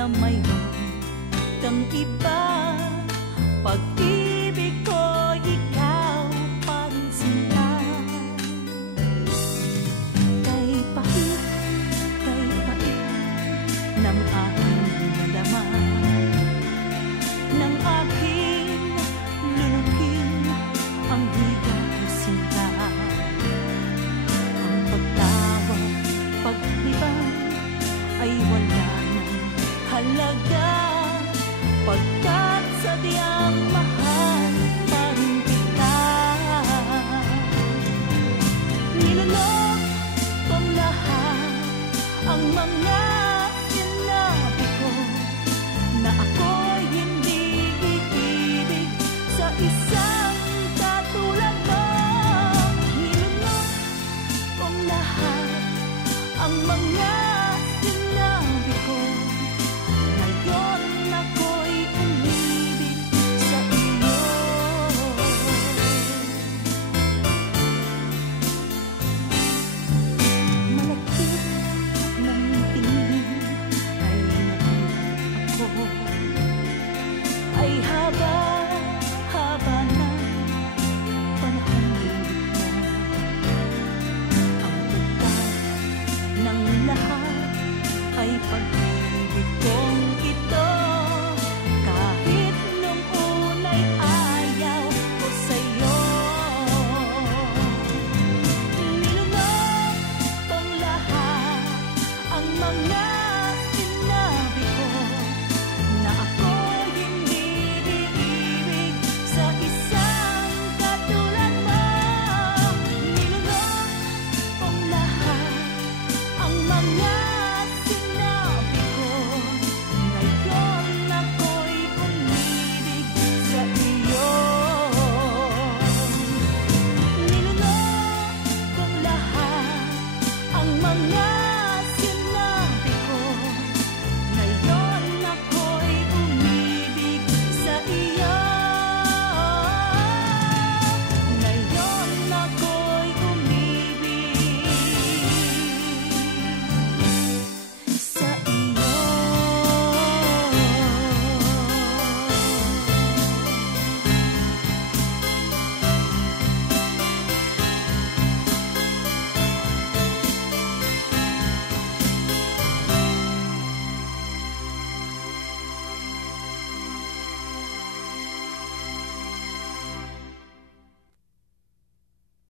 na mayroon kang iba. Pag-ibig ko, ikaw pa rin sinta. Kay pait ng aking nalaman, ng aking lulukin ang higang sinta. Ang pagtawag, paglibang ay wala ng halaga, pagkat sadyang mahal pa rin kita. Nilunok kong lahat ang mga sinabi ko, na ako'y hindi iibig sa isa.